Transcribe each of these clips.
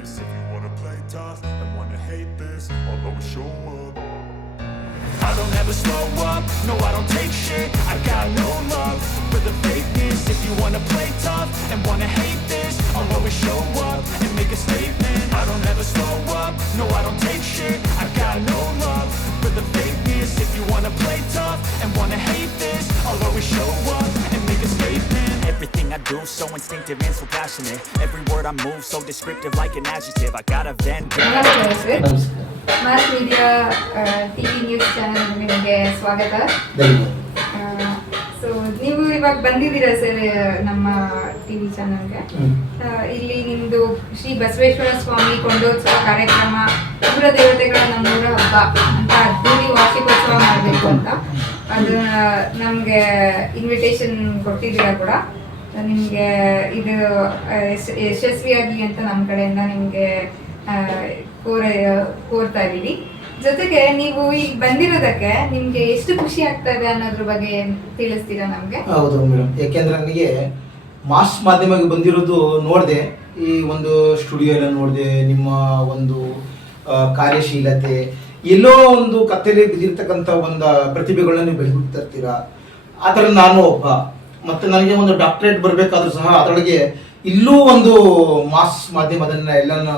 this. If you wanna play tough and wanna hate this, I'll always show up. I don't ever slow up, no I don't take shit. I got no love for the fakeness. If you wanna play tough and wanna hate this, I'll always show up and make a statement. I don't ever slow up, no I don't take shit. I got no love for the fakeness. If you wanna play tough and wanna hate this, I'll always show up and make a statement. Everything I do so instinctive and so passionate. Every word I move so descriptive like an adjective. I got a vendetta. Mass media TV news channel ನಿಮಗೆ ಸ್ವಾಗತ. So ನೀವು ಇವಾಗ ಬಂದಿದ್ದೀರಾ sir ನಮ್ಮ TV ಚಾನೆಲ್ಗೆ. ಇಲ್ಲಿ ನಿಮ್ದು ಶ್ರೀ ಬಸವೇಶ್ವರ ಸ್ವಾಮಿ ಕೊಂಡೋತ್ಸವ ಕಾರ್ಯಕ್ರಮ, ಊರ ದೇವತೆಗಳ ನಮ್ಮೂರ ಹಬ್ಬ ಅಂತ ಅದ್ದೂರಿ ವಾರ್ಷಿಕೋತ್ಸವ ಮಾಡಬೇಕು ಅಂತ ಅದು ನಮಗೆ ಇನ್ವಿಟೇಷನ್ ಕೊಟ್ಟಿದ್ದೀರಾ ಕೂಡ. ನಿಮಗೆ ಇದು ಯಶಸ್ವಿಯಾಗಲಿ ಅಂತ ನಮ್ಮ ಕಡೆಯಿಂದ ನಿಮಗೆ ಕೋರ್ತಾ ಇದ್ದೀವಿ. ಜೊತೆಗೆ ನೀವು ಈಗ ಬಂದಿರೋದಕ್ಕೆ ನಿಮ್ಗೆ ಎಷ್ಟು ಖುಷಿ ಆಗ್ತಾ ಇದೆ ಅನ್ನೋದ್ರ ಬಗ್ಗೆ ತಿಳಿಸ್ತೀರಾ ನಮ್ಗೆ? ಹೌದು ಮೇಡಮ್, ಯಾಕೆಂದ್ರೆ ನನಗೆ ಮಾಸ್ ಮಾಧ್ಯಮಕ್ಕೆ ಬಂದಿರೋದು ನೋಡಿದೆ, ಈ ಒಂದು ಸ್ಟುಡಿಯೋ ಎಲ್ಲ ನೋಡಿದೆ, ನಿಮ್ಮ ಒಂದು ಕಾರ್ಯಶೀಲತೆ, ಎಲ್ಲೋ ಒಂದು ಕತ್ತಲೆ ಬಿದ್ದಿರ್ತಕ್ಕಂಥ ಒಂದು ಪ್ರತಿಭೆಗಳನ್ನ ನೀವು ಬೆಳೆದು ತರ್ತೀರಾ. ಆ ಥರ ನಾನು ಒಬ್ಬ, ಮತ್ತು ನನಗೆ ಒಂದು ಡಾಕ್ಟರೇಟ್ ಬರಬೇಕಾದ್ರೂ ಸಹ ಅದರೊಳಗೆ ಇಲ್ಲೂ ಒಂದು ಮಾಸ್ ಮಾಧ್ಯಮದನ್ನ ಎಲ್ಲನ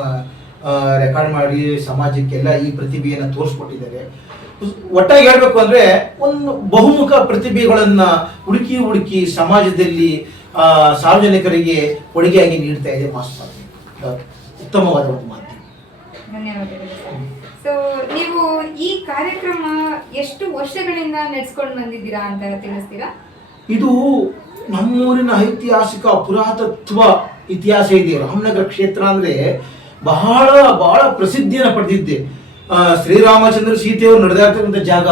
ರೆಕಾರ್ಡ್ ಮಾಡಿ ಸಮಾಜಕ್ಕೆಲ್ಲ ಈ ಪ್ರತಿಭೆಯನ್ನು ತೋರಿಸ್ಕೊಟ್ಟಿದ್ದಾರೆ. ಒಟ್ಟಾಗಿ ಹೇಳ್ಬೇಕು ಅಂದ್ರೆ ಒಂದು ಬಹುಮುಖ ಪ್ರತಿಭೆಗಳನ್ನ ಹುಡುಕಿ ಸಮಾಜದಲ್ಲಿ ಸಾರ್ವಜನಿಕರಿಗೆ ಕೊಡುಗೆಯಾಗಿ ನೀಡ್ತಾ ಇದೆ ಮಾಸ್ ಮಾಧ್ಯಮ. ಉತ್ತಮವಾದ ಒಂದು ಮಾಧ್ಯಮ. ಧನ್ಯವಾದಗಳು. ಸೊ ನೀವು ಈ ಕಾರ್ಯಕ್ರಮ ಎಷ್ಟು ವರ್ಷಗಳಿಂದ ನಡೆಸ್ಕೊಂಡು ಬಂದಿದ್ದೀರಾ ಅಂತ ತಿಳಿಸ್ತೀರಾ? ಇದು ನಮ್ಮೂರಿನ ಐತಿಹಾಸಿಕ ಪುರಾತತ್ವ ಇತಿಹಾಸ ಇದೆ. ರಾಮನಗರ ಕ್ಷೇತ್ರ ಅಂದ್ರೆ ಬಹಳ ಬಹಳ ಪ್ರಸಿದ್ಧಿಯನ್ನು ಪಡೆದಿದ್ದೆ. ಶ್ರೀರಾಮಚಂದ್ರ ಸೀತೆಯವರು ನಡೆದಾಡ್ತಕ್ಕಂಥ ಜಾಗ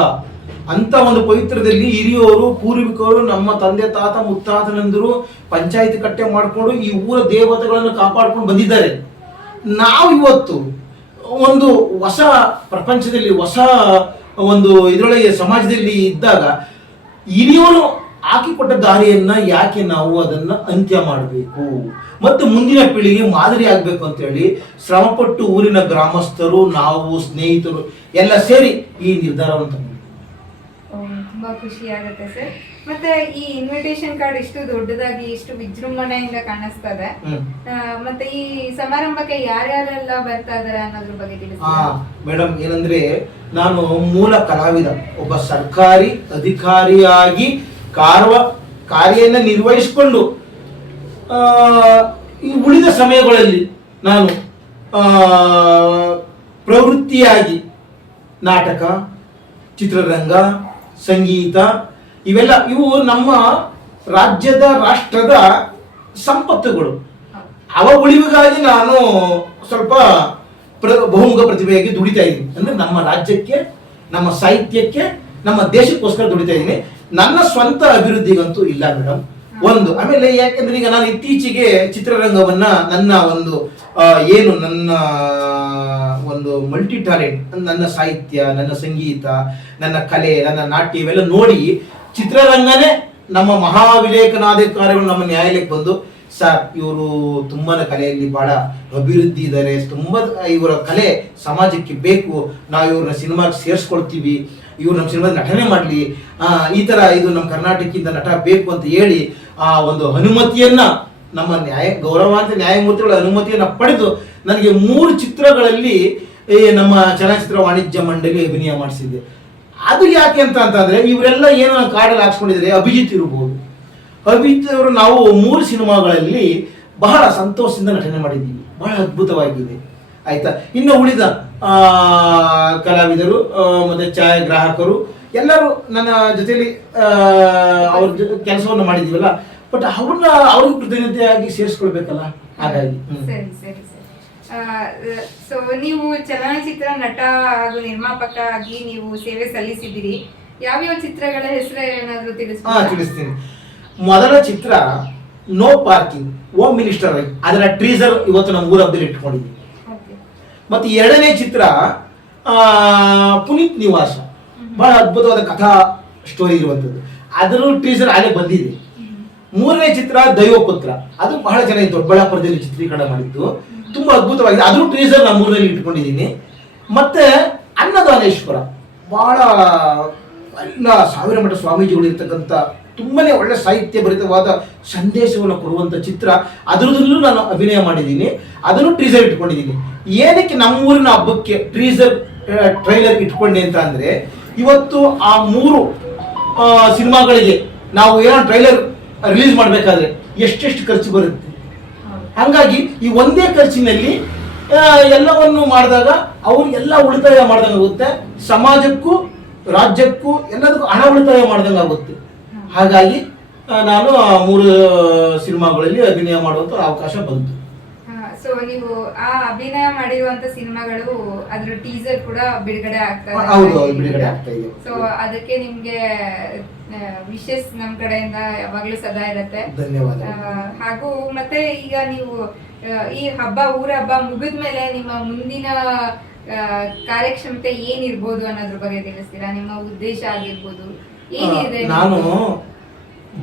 ಅಂತ ಒಂದು ಪವಿತ್ರದಲ್ಲಿ ಹಿರಿಯವರು ಪೂರ್ವಿಕರು ನಮ್ಮ ತಂದೆ ತಾತ ಮುತ್ತಾತನಂದರು ಪಂಚಾಯತ್ ಕಟ್ಟೆ ಮಾಡಿಕೊಂಡು ಈ ಊರ ದೇವತೆಗಳನ್ನು ಕಾಪಾಡ್ಕೊಂಡು ಬಂದಿದ್ದಾರೆ. ನಾವು ಇವತ್ತು ಒಂದು ಹೊಸ ಪ್ರಪಂಚದಲ್ಲಿ ಹೊಸ ಒಂದು ಇದರೊಳಗೆ ಸಮಾಜದಲ್ಲಿ ಇದ್ದಾಗ ಹಿರಿಯವರು ಹಾಕಿಕೊಟ್ಟ ದಾರಿಯನ್ನ ಯಾಕೆ ನಾವು ಅದನ್ನ ಅಂತ್ಯ ಮಾಡಬೇಕು ಮತ್ತು ಮುಂದಿನ ಪೀಳಿಗೆ ಮಾದರಿ ಆಗ್ಬೇಕು ಅಂತ ಹೇಳಿ ಶ್ರಮಪಟ್ಟು ಊರಿನ ಗ್ರಾಮಸ್ಥರು, ನಾವು, ಸ್ನೇಹಿತರು ಎಲ್ಲ ಸೇರಿ ಈ ನಿರ್ಧಾರವನ್ನು ತಗೊಂಡಿದ್ದೀವಿ. ತುಂಬಾ ಖುಷಿ ಆಗುತ್ತೆ ಸರ್. ಮತ್ತೆ ಈ ಇನ್ವಿಟೇಷನ್ ಕಾರ್ಡ್ ಇಷ್ಟು ದೊಡ್ಡದಾಗಿ ಇಷ್ಟು ವಿಜೃಂಭಣೆಯಿಂದ ಕಾಣಿಸ್ತದೆ, ಮತ್ತೆ ಈ ಸಮಾರಂಭಕ್ಕೆ ಯಾರ್ಯಾರೆಲ್ಲ ಬರ್ತಾ ಇದಾರೆ ಅನ್ನೋದ್ರ ಬಗ್ಗೆ ತಿಳಿಸಿ. ಮೇಡಮ್, ಏನಂದ್ರೆ ನಾನು ಮೂಲ ಕಲಾವಿದ, ಒಬ್ಬ ಸರ್ಕಾರಿ ಅಧಿಕಾರಿಯಾಗಿ ಕಾರ್ಯನ ನಿರ್ವಹಿಸಿಕೊಂಡು ಈ ಉಳಿದ ಸಮಯಗಳಲ್ಲಿ ನಾನು ಪ್ರವೃತ್ತಿಯಾಗಿ ನಾಟಕ, ಚಿತ್ರರಂಗ, ಸಂಗೀತ ಇವು ನಮ್ಮ ರಾಜ್ಯದ ರಾಷ್ಟ್ರದ ಸಂಪತ್ತುಗಳು. ಅವ ಉಳಿವಿಗಾಗಿ ನಾನು ಸ್ವಲ್ಪ ಬಹುಮುಖ ಪ್ರತಿಭೆಯಾಗಿ ದುಡಿತಾ ಇದ್ದೀನಿ. ಅಂದ್ರೆ ನಮ್ಮ ರಾಜ್ಯಕ್ಕೆ, ನಮ್ಮ ಸಾಹಿತ್ಯಕ್ಕೆ, ನಮ್ಮ ದೇಶಕ್ಕೋಸ್ಕರ ದುಡಿತಾ ಇದ್ದೀನಿ. ನನ್ನ ಸ್ವಂತ ಅಭಿವೃದ್ಧಿಗಂತೂ ಇಲ್ಲ ಮೇಡಮ್. ಒಂದು ಆಮೇಲೆ ಯಾಕೆಂದ್ರೆ ಈಗ ನಾನು ಇತ್ತೀಚೆಗೆ ಚಿತ್ರರಂಗವನ್ನ ನನ್ನ ಒಂದು ನನ್ನ ಒಂದು ಮಲ್ಟಿ ಟ್ಯಾಲೆಂಟ್, ನನ್ನ ಸಾಹಿತ್ಯ, ನನ್ನ ಸಂಗೀತ, ನನ್ನ ಕಲೆ, ನನ್ನ ನಾಟ್ಯ ಇವೆಲ್ಲ ನೋಡಿ ಚಿತ್ರರಂಗನೇ ನಮ್ಮ ಮಹಾವಿಲೇಖನಾಧಿಕಾರಿಗಳು ನಮ್ಮ ನ್ಯಾಯಾಲಯಕ್ಕೆ ಬಂದು, ಸರ್ ಇವರು ತುಂಬಾ ಕಲೆಯಲ್ಲಿ ಬಹಳ ಅಭಿವೃದ್ಧಿ ಇದ್ದಾರೆ, ತುಂಬಾ ಇವರ ಕಲೆ ಸಮಾಜಕ್ಕೆ ಬೇಕು, ನಾವು ಇವ್ರನ್ನ ಸಿನಿಮಾಗೆ ಸೇರಿಸ್ಕೊಳ್ತೀವಿ, ಇವ್ರು ನಮ್ಮ ಸಿನಿಮಾದ ನಟನೆ ಮಾಡಲಿ, ಈ ತರ ಇದು ನಮ್ಮ ಕರ್ನಾಟಕದಿಂದ ನಟ ಬೇಕು ಅಂತ ಹೇಳಿ ಆ ಒಂದು ಅನುಮತಿಯನ್ನ ನಮ್ಮ ಗೌರವಾನ್ವಿತ ನ್ಯಾಯಮೂರ್ತಿಗಳ ಅನುಮತಿಯನ್ನ ಪಡೆದು ನನಗೆ 3 ಚಿತ್ರಗಳಲ್ಲಿ ನಮ್ಮ ಚಲನಚಿತ್ರ ವಾಣಿಜ್ಯ ಮಂಡಳಿ ಅಭಿನಯ ಮಾಡಿಸಿದೆ. ಅದು ಯಾಕೆ ಅಂತಂದ್ರೆ ಇವರೆಲ್ಲ ಏನೋ ಕಾರ್ಡಲ್ಲಿ ಹಾಕ್ಸ್ಕೊಂಡಿದ್ದಾರೆ. ಅಭಿಜಿತ್ ಇರಬಹುದು, ಅಭಿಜಿತ್ ಅವರು ನಾವು 3 ಸಿನಿಮಾಗಳಲ್ಲಿ ಬಹಳ ಸಂತೋಷದಿಂದ ನಟನೆ ಮಾಡಿದ್ದೀವಿ, ಬಹಳ ಅದ್ಭುತವಾಗಿದೆ. ಆಯ್ತಾ, ಇನ್ನು ಉಳಿದ ಕಲಾವಿದರು ಮತ್ತೆ ಛಾಯಾಗ್ರಾಹಕರು ಎಲ್ಲರೂ ನನ್ನ ಜೊತೆಲಿ ಅವ್ರ ಜೊತೆ ಕೆಲಸವನ್ನು ಮಾಡಿದೀವಲ್ಲ, ಬಟ್ ಅವ್ರಿಗೆ ಪ್ರತಿನಿಧಿಯಾಗಿ ಸೇರಿಸ್ಕೊಳ್ಬೇಕಲ್ಲ, ಹಾಗಾಗಿ. ಸೊ ನೀವು ಚಲನಚಿತ್ರ ನಟ ಹಾಗೂ ನಿರ್ಮಾಪಕ ಆಗಿ ನೀವು ಸೇವೆ ಸಲ್ಲಿಸಿದ್ದೀರಿ. ಯಾವ್ಯಾವ ಚಿತ್ರಗಳ ಹೆಸರು ಏನಾದ್ರು ತಿಳಿಸ್ತೀನಿ. ಮೊದಲ ಚಿತ್ರ ನೋ ಪಾರ್ಕಿಂಗ್, ಹೋಮ್ ಮಿನಿಸ್ಟರ್, ಅದರ ಟ್ರೀಸರ್ ಇವತ್ತು ನಮ್ಮ ಊರ ಹಬ್ಬದಲ್ಲಿ ಇಟ್ಕೊಂಡಿದ್ದೀವಿ. ಮತ್ತೆ ಎರಡನೇ ಚಿತ್ರ ಪುನೀತ್ ನಿವಾಸ, ಬಹಳ ಅದ್ಭುತವಾದ ಕಥಾ ಸ್ಟೋರಿ ಇರುವಂತದ್ದು, ಅದರ ಟೀಸರ್ ಆಗಲೇ ಬಂದಿದೆ. ಮೂರನೇ ಚಿತ್ರ ದೈವಪುತ್ರ, ಅದು ಬಹಳ ಚೆನ್ನಾಗಿ ದೊಡ್ಡಬಳ್ಳಾಪುರದಲ್ಲಿ ಚಿತ್ರೀಕರಣ ಮಾಡಿದ್ದು, ತುಂಬಾ ತುಂಬಾ ಅದ್ಭುತವಾಗಿದೆ. ಅದನ್ನು ಟ್ರೀಸರ್ ನಮ್ಮೂರಲ್ಲಿ ಇಟ್ಕೊಂಡಿದ್ದೀನಿ. ಮತ್ತೆ ಅನ್ನದಾನೇಶ್ವರ ಬಹಳ ಎಲ್ಲ ಸಾವಿರ ಮಠ ಸ್ವಾಮೀಜಿಗಳು ಇರ್ತಕ್ಕಂಥ ತುಂಬಾನೇ ಒಳ್ಳೆ ಸಾಹಿತ್ಯ ಭರಿತವಾದ ಸಂದೇಶವನ್ನು ಕೊಡುವಂಥ ಚಿತ್ರ. ಅದರದಲ್ಲೂ ನಾನು ಅಭಿನಯ ಮಾಡಿದ್ದೀನಿ. ಅದನ್ನು ಟ್ರೀಸರ್ ಇಟ್ಕೊಂಡಿದ್ದೀನಿ. ಏನಕ್ಕೆ ನಮ್ಮೂರಿನ ಹಬ್ಬಕ್ಕೆ ಟ್ರೈಲರ್ ಇಟ್ಕೊಂಡೆ ಅಂತ ಅಂದ್ರೆ, ಇವತ್ತು ಆ 3 ಸಿನಿಮಾಗಳಿಗೆ ನಾವು ಏನೋ ಟ್ರೈಲರ್ ರಿಲೀಸ್ ಮಾಡಬೇಕಾದ್ರೆ ಎಷ್ಟೆಷ್ಟು ಖರ್ಚು ಬರುತ್ತೆ. ಹಾಗಾಗಿ ಈ ಒಂದೇ ಖರ್ಚಿನಲ್ಲಿ ಎಲ್ಲವನ್ನು ಮಾಡಿದಾಗ ಅವ್ರು ಎಲ್ಲ ಉಳಿತಾಯ ಮಾಡ್ದಂಗೆ ಆಗುತ್ತೆ, ಸಮಾಜಕ್ಕೂ ರಾಜ್ಯಕ್ಕೂ ಎಲ್ಲದಕ್ಕೂ ಹಣ ಉಳಿತಾಯ ಮಾಡ್ದಂಗೆ ಆಗುತ್ತೆ. ಹಾಗಾಗಿ ನಾನು 3 ಸಿನಿಮಾಗಳಲ್ಲಿ ಅಭಿನಯ ಮಾಡುವಂತ ಅವಕಾಶ ಬಂತು. ಸೊ ನೀವು ಆ ಅಭಿನಯ ಮಾಡಿರುವಂತ ಸಿನಿಮಾಗಳು ಅದ್ರ ಟೀಸರ್ ಕೂಡ ಬಿಡುಗಡೆ ಆಗ್ತಾ ಇದೆ. ಹೌದು, ಬಿಡುಗಡೆ ಆಗ್ತಾ ಇದೆ. ಸೊ ಅದಕ್ಕೆ ನಿಮ್ಗೆ ವಿಶೇಷ ನಮ್ ಕಡೆಯಿಂದ ಯಾವಾಗ್ಲೂ ಸದಾ ಇರುತ್ತೆ. ಧನ್ಯವಾದ. ಹಾಗೂ ಮತ್ತೆ ಈಗ ನೀವು ಈ ಊರ ಹಬ್ಬ ಮುಗಿದ್ಮೇಲೆ ನಿಮ್ಮ ಮುಂದಿನ ಕಾರ್ಯಕ್ಷಮತೆ ಏನಿರ್ಬೋದು ಅನ್ನೋದ್ರ ಬಗ್ಗೆ ತಿಳಿಸ್ತೀರಾ? ನಿಮ್ಮ ಉದ್ದೇಶ ಆಗಿರ್ಬೋದು ಏನಿದೆ? ನಾನು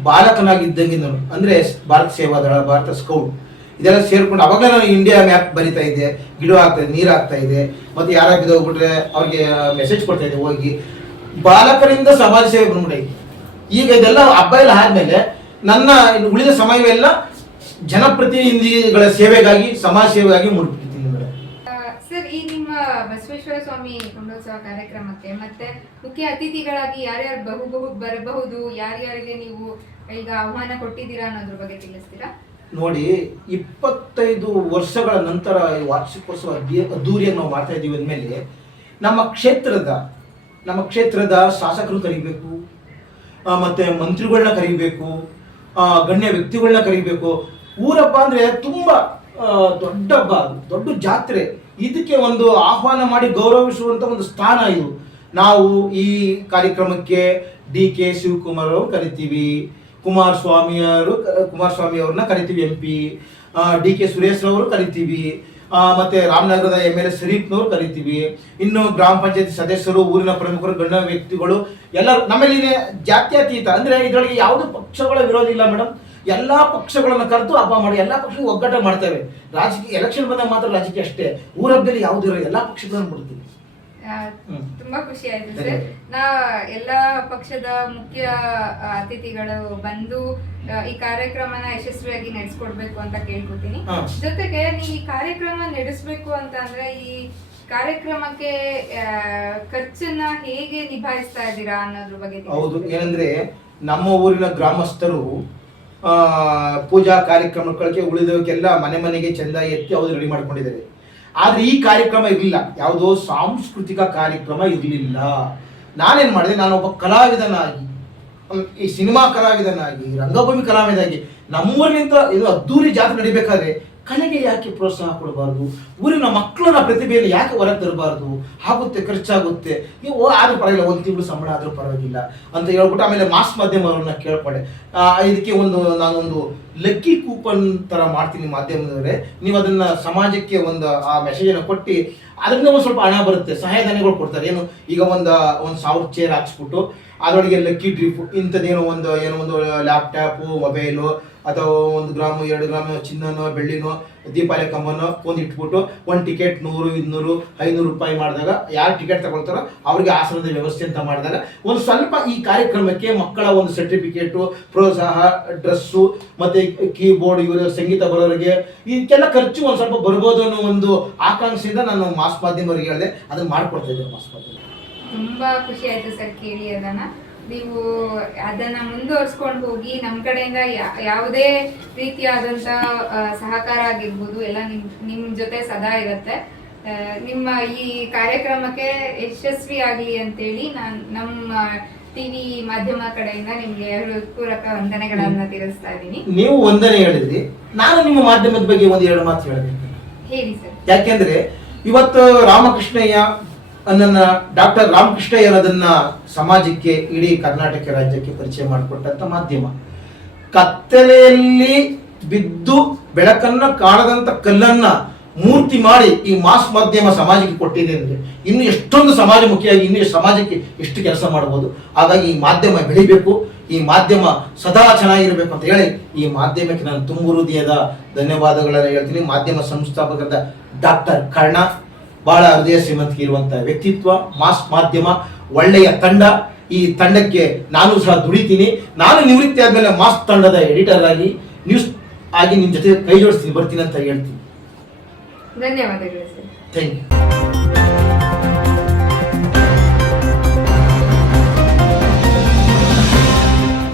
ಬಾಲಕನಾಗಿದ್ದಂಗೆ ಅಂದ್ರೆ ಭಾರತ ಸೇವಾದಳ, ಭಾರತ ಸ್ಕೌಟ್ ಇದೆಲ್ಲ ಸೇರ್ಕೊಂಡು ಅವಾಗಲೇ ನಾನು ಇಂಡಿಯಾ ಮ್ಯಾಪ್ ಬರಿತಾ ಇದ್ದೆ, ಗಿಡ ಆಗ್ತಾ ಇದೆ, ನೀರು ಆಗ್ತಾ ಇದೆ, ಮತ್ತೆ ಯಾರ ಬಿದ್ದೋಗ್ಬಿಟ್ರೆ ಅವ್ರಿಗೆ ಮೆಸೇಜ್ ಕೊಡ್ತಾ ಇದ್ದೆ ಹೋಗಿ. ಬಾಲಕರಿಂದ ಸಮಾಜ ಸೇವೆ ಬಂದ್ಬಿಟ್ಟೈತಿ. ಈಗ ಇದೆಲ್ಲ ಹಬ್ಬ ಎಲ್ಲ ಆದ್ಮೇಲೆ ನನ್ನ ಉಳಿದ ಸಮಯವೆಲ್ಲ ಜನಪ್ರತಿನಿಧಿಗಳ ಸೇವೆಗಾಗಿ, ಸಮಾಜ ಸೇವೆಗಾಗಿ ಮುಡುಪಿಟ್ಟಿದ್ದೀನಿ. ಸರ್, ಈ ನಿಮ್ಮ ಬಸವೇಶ್ವರ ಸ್ವಾಮಿ ಕೊಂಡೋತ್ಸವ ಕಾರ್ಯಕ್ರಮಕ್ಕೆ ಮತ್ತೆ ಮುಖ್ಯ ಅತಿಥಿಗಳಾಗಿ ಯಾರ್ಯಾರು ಬರಬಹುದು, ಯಾರ್ಯಾರಿಗೆ ನೀವು ಈಗ ಆಹ್ವಾನ ಕೊಟ್ಟಿದ್ದೀರಾ ಅನ್ನೋದ್ರ ಬಗ್ಗೆ ತಿಳಿಸ್ತೀರಾ? ನೋಡಿ, 25 ವರ್ಷಗಳ ನಂತರ ಈ ವಾರ್ಷಿಕೋತ್ಸವ ಅದ್ದೂರಿಯಾಗಿ ನಾವು ಮಾಡ್ತಾ ಇದ್ದೀವಿ ಅಂದಮೇಲೆ ನಮ್ಮ ಕ್ಷೇತ್ರದ ಶಾಸಕರು ಕರೀಬೇಕು, ಮತ್ತೆ ಮಂತ್ರಿಗಳನ್ನ ಕರೀಬೇಕು, ಗಣ್ಯ ವ್ಯಕ್ತಿಗಳನ್ನ ಕರೀಬೇಕು. ಊರಬ್ಬ ಅಂದ್ರೆ ತುಂಬಾ ದೊಡ್ಡ ಹಬ್ಬ, ದೊಡ್ಡ ಜಾತ್ರೆ. ಇದಕ್ಕೆ ಒಂದು ಆಹ್ವಾನ ಮಾಡಿ ಗೌರವಿಸುವಂತ ಒಂದು ಸ್ಥಾನ ಇದು. ನಾವು ಈ ಕಾರ್ಯಕ್ರಮಕ್ಕೆ DK ಶಿವಕುಮಾರ್ ಅವರು ಕರಿತೀವಿ, ಕುಮಾರಸ್ವಾಮಿ ಅವ್ರನ್ನ ಕರಿತೀವಿ, MP DK ಸುರೇಶ್ ಅವರು ಕರಿತೀವಿ, ಮತ್ತೆ ರಾಮನಗರದ MLA ಶರೀಫ್ನವರು ಕರಿತೀವಿ. ಇನ್ನು ಗ್ರಾಮ ಪಂಚಾಯತಿ ಸದಸ್ಯರು, ಊರಿನ ಪ್ರಮುಖರು, ಗಣ್ಯ ವ್ಯಕ್ತಿಗಳು ಎಲ್ಲರೂ. ನಮ್ಮಲ್ಲಿ ಜಾತ್ಯತೀತ ಅಂದ್ರೆ ಇದರೊಳಗೆ ಯಾವುದು ಪಕ್ಷಗಳ ವಿರೋಧ ಇಲ್ಲ ಮೇಡಮ್. ಎಲ್ಲಾ ಪಕ್ಷಗಳನ್ನು ಕರೆದು ಹಬ್ಬ ಮಾಡಿ ಎಲ್ಲಾ ಪಕ್ಷಗಳು ಒಗ್ಗಟ್ಟ ಮಾಡ್ತೇವೆ. ರಾಜಕೀಯ ಎಲೆಕ್ಷನ್ ಬಂದಾಗ ಮಾತ್ರ ರಾಜಕೀಯ ಅಷ್ಟೇ, ಊರ ಹಬ್ಬದಲ್ಲಿ ಯಾವ್ದು ಇರೋ ಎಲ್ಲಾ ಪಕ್ಷಗಳನ್ನು ಕೊಡ್ತೀವಿ. ತುಂಬಾ ಖುಷಿ ಆಯ್ತು ಸರ್. ಎಲ್ಲಾ ಪಕ್ಷದ ಮುಖ್ಯ ಅತಿಥಿಗಳು ಬಂದು ಈ ಕಾರ್ಯಕ್ರಮನ ಯಶಸ್ವಿಯಾಗಿ ನಡೆಸ್ಕೊಡ್ಬೇಕು ಅಂತ ಕೇಳ್ಕೊತೀನಿ. ಜೊತೆಗೆ ನೀವು ಈ ಕಾರ್ಯಕ್ರಮ ನಡೆಸಬೇಕು ಅಂತ ಅಂದ್ರೆ ಈ ಕಾರ್ಯಕ್ರಮಕ್ಕೆ ಖರ್ಚನ್ನ ಹೇಗೆ ನಿಭಾಯಿಸ್ತಾ ಇದ್ದೀರಾ ಅನ್ನೋದ್ರ ಬಗ್ಗೆ? ಹೌದು, ಏನಂದ್ರೆ ನಮ್ಮ ಊರಿನ ಗ್ರಾಮಸ್ಥರು ಪೂಜಾ ಕಾರ್ಯಕ್ರಮಗಳಿಗೆ ಉಳಿದವಕ್ಕೆಲ್ಲ ಮನೆಗೆ ಚಂದ ಎತ್ತಿ ಅವ್ರು ರೆಡಿ ಮಾಡ್ಕೊಂಡಿದ್ದಾರೆ. ಆದ್ರೆ ಈ ಕಾರ್ಯಕ್ರಮ ಇರಲಿಲ್ಲ, ಯಾವುದೋ ಸಾಂಸ್ಕೃತಿಕ ಕಾರ್ಯಕ್ರಮ ಇರಲಿಲ್ಲ. ನಾನೇನ್ ಮಾಡಿದೆ, ನಾನೊಬ್ಬ ಕಲಾವಿದನಾಗಿ, ಈ ಸಿನಿಮಾ ಕಲಾವಿದನಾಗಿ, ರಂಗಭೂಮಿ ಕಲಾವಿದನಾಗಿ ನಮ್ಮೂರಿನಿಂದ ಇದು ಅದ್ದೂರಿ ಜಾತ್ರೆ ನಡಿಬೇಕಾದ್ರೆ ಕಲೆಗೆ ಯಾಕೆ ಪ್ರೋತ್ಸಾಹ ಕೊಡಬಾರ್ದು, ಊರಿನ ಮಕ್ಕಳನ್ನ ಪ್ರತಿಭೆಯಲ್ಲಿ ಯಾಕೆ ಹೊರಗೆ ತರಬಾರ್ದು, ಆಗುತ್ತೆ, ಖರ್ಚಾಗುತ್ತೆ, ನೀವು ಆದ್ರೂ ಪರವಾಗಿಲ್ಲ, 1 ತಿಂಗಳು ಸಂಬಳ ಆದ್ರೂ ಪರವಾಗಿಲ್ಲ ಅಂತ ಹೇಳ್ಬಿಟ್ಟು ಆಮೇಲೆ ಮಾಸ್ ಮಾಧ್ಯಮವರನ್ನ ಕೇಳ್ಕೊಂಡೆ. ಇದಕ್ಕೆ ನಾನೊಂದು ಲಕ್ಕಿ ಕೂಪನ್ ತರ ಮಾಡ್ತೀನಿ ಮಾಧ್ಯಮದವರೇ, ನೀವು ಅದನ್ನ ಸಮಾಜಕ್ಕೆ ಒಂದು ಆ ಮೆಸೇಜ್ ಅನ್ನು ಕೊಟ್ಟು ಅದರಿಂದ ಒಂದು ಸ್ವಲ್ಪ ಹಣ ಬರುತ್ತೆ, ಸಹಾಯಧನಗಳು ಕೊಡ್ತಾರೆ. ಏನು ಈಗ ಒಂದು 1000 ಚೇರ್ ಹಾಕ್ಸ್ಬಿಟ್ಟು ಅದರೊಳಗೆ ಲಕ್ಕಿ ಡ್ರಿಪ್ ಇಂಥದ್ದೇನೋ ಒಂದು ಲ್ಯಾಪ್ಟಾಪು, ಮೊಬೈಲು ಅಥವಾ 1 ಗ್ರಾಮ್ 2 ಗ್ರಾಮ್ ಚಿನ್ನನೋ ಬೆಳ್ಳಿನೋ ದೀಪಾವಳಿ ಕಂಬನೋ ಒಂದು ಇಟ್ಬಿಟ್ಟು 1 ಟಿಕೆಟ್ 100, 200, 500 ರೂಪಾಯಿ ಮಾಡಿದಾಗ ಯಾರು ಟಿಕೆಟ್ ತಗೊಳ್ತಾರೋ ಅವ್ರಿಗೆ ಆಸನದ ವ್ಯವಸ್ಥೆ ಅಂತ ಮಾಡಿದಾಗ ಒಂದು ಸ್ವಲ್ಪ ಈ ಕಾರ್ಯಕ್ರಮಕ್ಕೆ ಮಕ್ಕಳ ಒಂದು ಸರ್ಟಿಫಿಕೇಟು, ಪ್ರೋತ್ಸಾಹ, ಡ್ರೆಸ್ಸು, ಮತ್ತೆ ಕೀಬೋರ್ಡ್, ಇವರು ಸಂಗೀತ ಬರೋರಿಗೆ ಇದಕ್ಕೆಲ್ಲ ಖರ್ಚು ಒಂದು ಸ್ವಲ್ಪ ಬರ್ಬೋದು ಅನ್ನೋ ಒಂದು ಆಕಾಂಕ್ಷೆಯಿಂದ ನಾನು ಮಾಸ್ ಮಾಧ್ಯಮವರಿಗೆ ಹೇಳಿದೆ, ಅದನ್ನ ಮಾಡ್ಕೊಡ್ತಾ ಇದ್ದೆ ಮಾಸ್ ಮಾಧ್ಯಮ. ತುಂಬಾ ಖುಷಿ ಆಯ್ತು ಸರ್ ಕೇಳಿ. ನೀವು ಅದನ್ನ ಮುಂದುವರ್ಸ್ಕೊಂಡು ಹೋಗಿ ನಮ್ಮ ಕಡೆಯಿಂದ ಯಾವುದೇ ರೀತಿಯಾದಂತ ಸಹಕಾರ ಆಗಿರ್ಬೋದು ಎಲ್ಲ ನಿಮ್ ಜೊತೆ ಸದಾ ಇರುತ್ತೆ. ನಿಮ್ಮ ಈ ಕಾರ್ಯಕ್ರಮಕ್ಕೆ ಯಶಸ್ವಿ ಆಗ್ಲಿ ಅಂತೇಳಿ ನಮ್ಮ ಟಿವಿ ಮಾಧ್ಯಮ ಕಡೆಯಿಂದ ನಿಮ್ಗೆ ಹೃತ್ಪೂರ್ವಕ ವಂದನೆಗಳನ್ನ ತಿಳಿಸ್ತಾ ಇದ್ದೀನಿ. ನೀವು ವಂದನೆ ಹೇಳಿದ್ರಿ, ನಾನು ನಿಮ್ಮ ಮಾಧ್ಯಮದ ಬಗ್ಗೆ 1-2 ಮಾತು ಹೇಳಬೇಕು. ಹೇಳಿ ಸರ್. ಯಾಕೆಂದ್ರೆ ಇವತ್ತು ರಾಮಕೃಷ್ಣಯ್ಯ ಡಾಕ್ಟರ್ ರಾಮಕೃಷ್ಣಯ್ಯ ಅನ್ನೋದನ್ನ ಸಮಾಜಕ್ಕೆ, ಇಡೀ ಕರ್ನಾಟಕ ರಾಜ್ಯಕ್ಕೆ ಪರಿಚಯ ಮಾಡಿಕೊಟ್ಟಂತ ಮಾಧ್ಯಮ. ಕತ್ತಲೆಯಲ್ಲಿ ಬಿದ್ದು ಬೆಳಕನ್ನ ಕಾಣದಂತ ಕಲ್ಲನ್ನ ಮೂರ್ತಿ ಮಾಡಿ ಈ ಮಾಸ್ ಮಾಧ್ಯಮ ಸಮಾಜಕ್ಕೆ ಕೊಟ್ಟಿದೆ ಅಂದರೆ ಇನ್ನು ಎಷ್ಟೊಂದು ಸಮಾಜಮುಖಿಯಾಗಿ ಇನ್ನು ಸಮಾಜಕ್ಕೆ ಎಷ್ಟು ಕೆಲಸ ಮಾಡ್ಬೋದು. ಹಾಗಾಗಿ ಈ ಮಾಧ್ಯಮ ಬೆಳಿಬೇಕು, ಈ ಮಾಧ್ಯಮ ಸದಾ ಚೆನ್ನಾಗಿರ್ಬೇಕು ಅಂತ ಹೇಳಿ ಈ ಮಾಧ್ಯಮಕ್ಕೆ ನಾನು ತುಂಬು ಹೃದಯದ ಧನ್ಯವಾದಗಳನ್ನು ಹೇಳ್ತೀನಿ. ಮಾಧ್ಯಮ ಸಂಸ್ಥಾಪಕರಾದ ಡಾಕ್ಟರ್ ಕರ್ಣ ಬಹಳ ಹೃದಯ ಶ್ರೀಮಂತಿಕೆ ಇರುವಂತಹ ವ್ಯಕ್ತಿತ್ವ, ಮಾಸ್ ಮಾಧ್ಯಮ ಒಳ್ಳೆಯ ತಂಡ. ಈ ತಂಡಕ್ಕೆ ನಾನು ಸಹ ದುಡಿತೀನಿ. ನಾನು ನಿವೃತ್ತಿ ಆದ್ಮೇಲೆ ಮಾಸ್ ತಂಡದ ಎಡಿಟರ್ ಆಗಿ ನ್ಯೂಸ್ ಆಗಿ ನಿಮ್ಮ ಜೊತೆ ಕೈ ಜೋಡಿಸ್ತೀನಿ, ಬರ್ತೀನಿ ಅಂತ ಹೇಳ್ತೀನಿ. ಧನ್ಯವಾದಗಳು ಸರ್. Thank you.